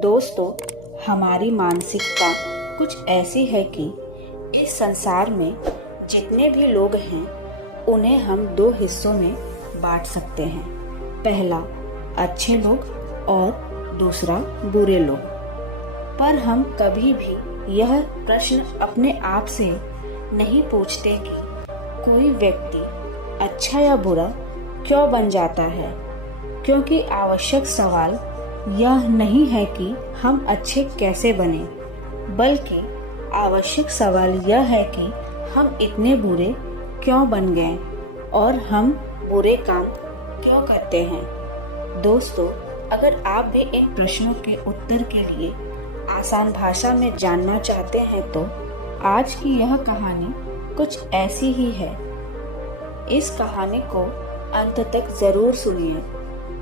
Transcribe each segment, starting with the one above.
दोस्तों, हमारी मानसिकता कुछ ऐसी है कि इस संसार में जितने भी लोग हैं उन्हें हम दो हिस्सों में बांट सकते हैं। पहला अच्छे लोग और दूसरा बुरे लोग। पर हम कभी भी यह प्रश्न अपने आप से नहीं पूछते कि कोई व्यक्ति अच्छा या बुरा क्यों बन जाता है, क्योंकि आवश्यक सवाल यह नहीं है कि हम अच्छे कैसे बने, बल्कि आवश्यक सवाल यह है कि हम इतने बुरे क्यों बन गए और हम बुरे काम क्यों करते हैं। दोस्तों, अगर आप भी इन प्रश्नों के उत्तर के लिए आसान भाषा में जानना चाहते हैं तो आज की यह कहानी कुछ ऐसी ही है। इस कहानी को अंत तक जरूर सुनिए।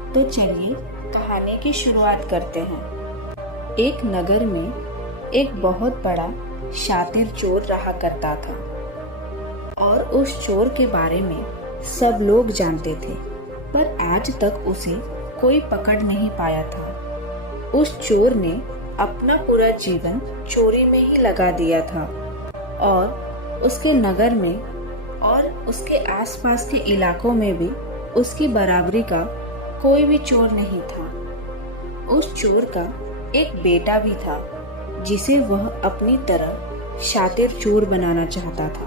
तो चलिए कहानी की शुरुआत करते हैं। एक नगर में एक बहुत बड़ा शातिर चोर रहा करता था और उस चोर के बारे में सब लोग जानते थे, पर आज तक उसे कोई पकड़ नहीं पाया था। उस चोर ने अपना पूरा जीवन चोरी में ही लगा दिया था और उसके नगर में और उसके आसपास के इलाकों में भी उसकी बराबरी का कोई भी चोर नहीं था। उस चोर का एक बेटा भी था जिसे वह अपनी तरह शातिर चोर बनाना चाहता था।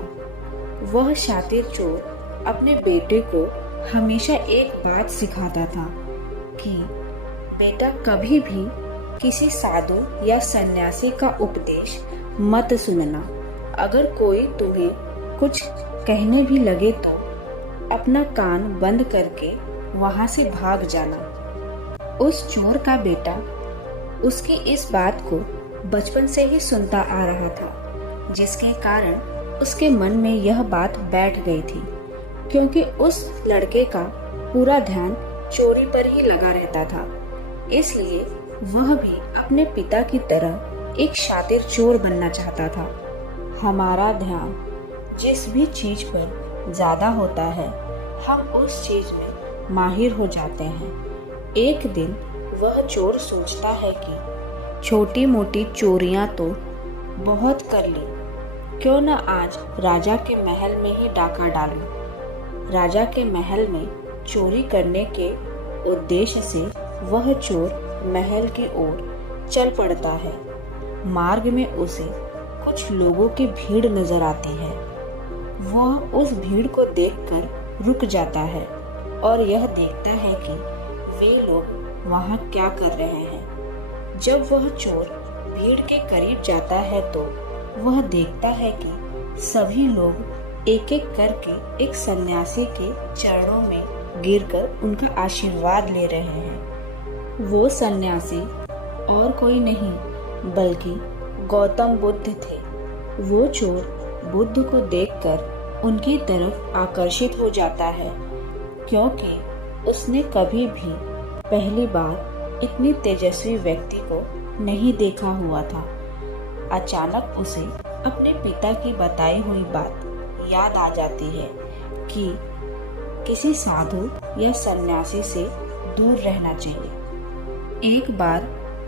वह शातिर चोर अपने बेटे को हमेशा एक बात सिखाता था कि बेटा, कभी भी किसी साधु या सन्यासी का उपदेश मत सुनना। अगर कोई तुम्हें कुछ कहने भी लगे तो अपना कान बंद करके वहां से भाग जाना। उस चोर का बेटा उसकी इस बात को बचपन से ही सुनता आ रहा था, जिसके कारण उसके मन में यह बात बैठ गई थी, क्योंकि उस लड़के का पूरा ध्यान चोरी पर ही लगा रहता था। इसलिए वह भी अपने पिता की तरह एक शातिर चोर बनना चाहता था। हमारा ध्यान जिस भी चीज पर ज्यादा होता है, हम उस चीज में माहिर हो जाते हैं। एक दिन वह चोर सोचता है कि छोटी मोटी चोरियां तो बहुत कर ली, क्यों न आज राजा के महल में ही डाका डालूं। राजा के महल में चोरी करने के उद्देश्य से वह चोर महल की ओर चल पड़ता है। मार्ग में उसे कुछ लोगों की भीड़ नजर आती है। वह उस भीड़ को देखकर रुक जाता है और यह देखता है कि वे लोग वहां क्या कर रहे हैं। जब वह चोर भीड़ के करीब जाता है तो वह देखता है कि सभी लोग एक एक करके एक सन्यासी के चरणों में गिरकर उनका आशीर्वाद ले रहे हैं। वो सन्यासी और कोई नहीं बल्कि गौतम बुद्ध थे। वो चोर बुद्ध को देखकर उनकी तरफ आकर्षित हो जाता है, क्योंकि उसने कभी भी पहली बार इतनी तेजस्वी व्यक्ति को नहीं देखा हुआ था। अचानक उसे अपने पिता की बताई हुई बात याद आ जाती है कि किसी साधु या सन्यासी से दूर रहना चाहिए। एक बार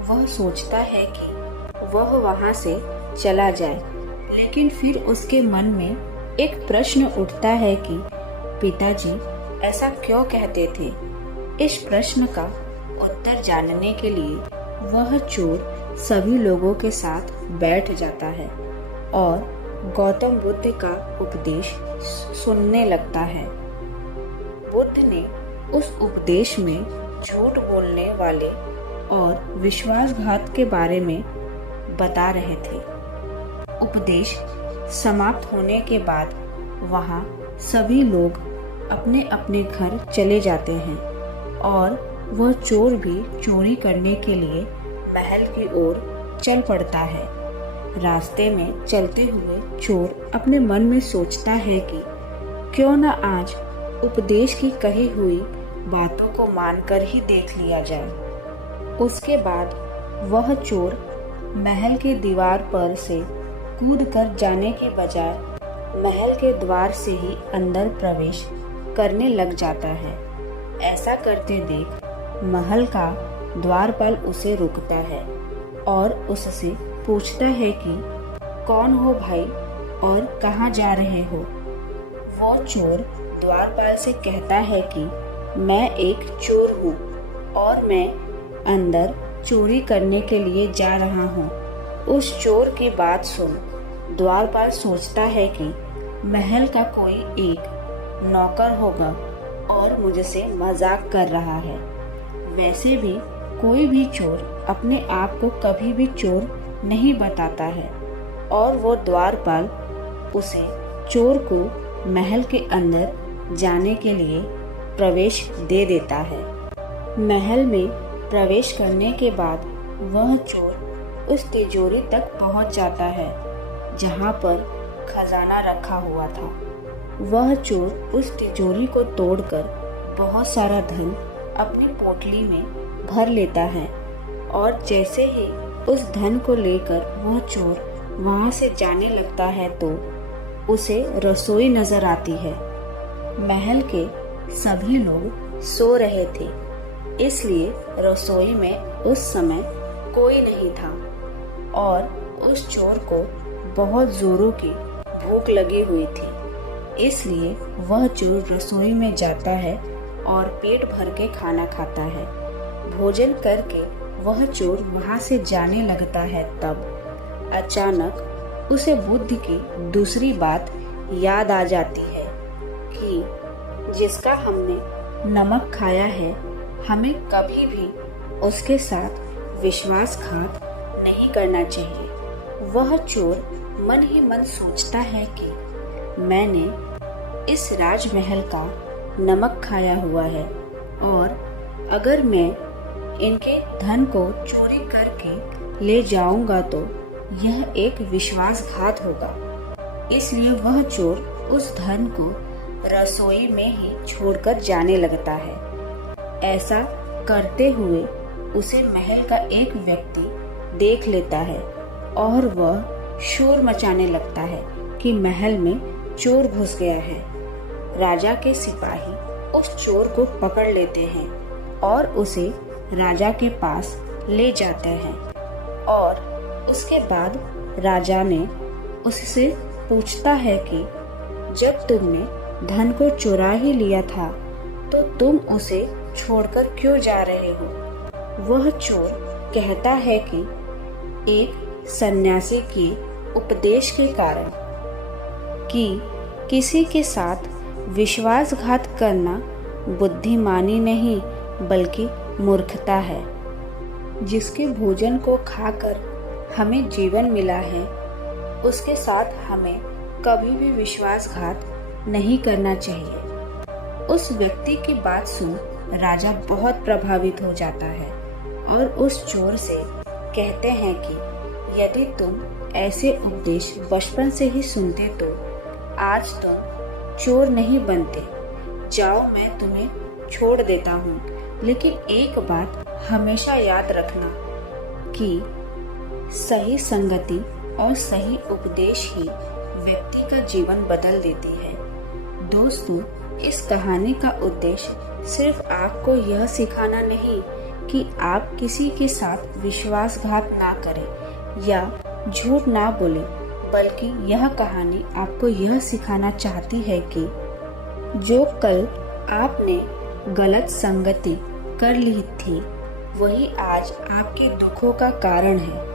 वह सोचता है कि वह वहां से चला जाए, लेकिन फिर उसके मन में एक प्रश्न उठता है कि पिताजी ऐसा क्यों कहते थे। इस प्रश्न का उत्तर जानने के लिए वह चोर सभी लोगों के साथ बैठ जाता है और गौतम बुद्ध का उपदेश सुनने लगता है। बुद्ध ने उस उपदेश में झूठ बोलने वाले और विश्वासघात के बारे में बता रहे थे। उपदेश समाप्त होने के बाद वहां सभी लोग अपने अपने घर चले जाते हैं और वह चोर भी चोरी करने के लिए महल की ओर चल पड़ता है। रास्ते में चलते हुए चोर अपने मन में सोचता है कि क्यों न आज उपदेश की कही हुई बातों को मानकर ही देख लिया जाए। उसके बाद वह चोर महल के दीवार पर से कूद कर जाने के बजाय महल के द्वार से ही अंदर प्रवेश करने लग जाता है। ऐसा करते देख महल का द्वारपाल उसे रोकता है और उससे पूछता है कि कौन हो भाई और कहाँ जा रहे हो। वो चोर द्वारपाल से कहता है कि मैं एक चोर हूँ और मैं अंदर चोरी करने के लिए जा रहा हूँ। उस चोर की बात सुन द्वारपाल सोचता है कि महल का कोई एक नौकर होगा और मुझसे मजाक कर रहा है। वैसे भी कोई भी चोर अपने आप को कभी भी चोर नहीं बताता है और वो द्वारपाल उसे चोर को महल के अंदर जाने के लिए प्रवेश दे देता है। महल में प्रवेश करने के बाद वह चोर उस तिजोरी तक पहुंच जाता है जहां पर खजाना रखा हुआ था। वह चोर उस तिजोरी को तोड़कर बहुत सारा धन अपनी पोटली में भर लेता है और जैसे ही उस धन को लेकर वह चोर वहां से जाने लगता है तो उसे रसोई नजर आती है। महल के सभी लोग सो रहे थे, इसलिए रसोई में उस समय कोई नहीं था और उस चोर को बहुत जोरों की भूख लगी हुई थी। इसलिए वह चोर रसोई में जाता है और पेट भर के खाना खाता है। भोजन करके वह चोर वहां से जाने लगता है, तब अचानक उसे बुद्धि की दूसरी बात याद आ जाती है कि जिसका हमने नमक खाया है हमें कभी भी उसके साथ विश्वासघात नहीं करना चाहिए। वह चोर मन ही मन सोचता है कि मैंने इस राजमहल का नमक खाया हुआ है और अगर मैं इनके धन को चोरी करके ले जाऊंगा तो यह एक विश्वासघात होगा। इसलिए वह चोर उस धन को रसोई में ही छोड़कर जाने लगता है। ऐसा करते हुए उसे महल का एक व्यक्ति देख लेता है और वह शोर मचाने लगता है कि महल में चोर घुस गया है। राजा के सिपाही उस चोर को पकड़ लेते हैं और उसे राजा के पास ले जाते हैं और उसके बाद राजा ने उससे पूछता है कि जब तुमने धन को चुरा ही लिया था तो तुम उसे छोड़कर क्यों जा रहे हो। वह चोर कहता है कि एक सन्यासी के उपदेश के कारण कि किसी के साथ विश्वासघात करना बुद्धिमानी नहीं बल्कि मूर्खता है। जिसके भोजन को खाकर हमें जीवन मिला है उसके साथ हमें कभी भी विश्वासघात नहीं करना चाहिए। उस व्यक्ति की बात सुन राजा बहुत प्रभावित हो जाता है और उस चोर से कहते हैं कि यदि तुम ऐसे उपदेश बचपन से ही सुनते तो आज तुम चोर नहीं बनते। जाओ, मैं तुम्हें छोड़ देता हूँ, लेकिन एक बात हमेशा याद रखना कि सही संगति और सही उपदेश ही व्यक्ति का जीवन बदल देती है। दोस्तों, इस कहानी का उद्देश्य सिर्फ आपको यह सिखाना नहीं कि आप किसी के साथ विश्वासघात ना करें या झूठ ना बोलें, बल्कि यह कहानी आपको यह सिखाना चाहती है कि जो कल आपने गलत संगति कर ली थी वही आज आपके दुखों का कारण है।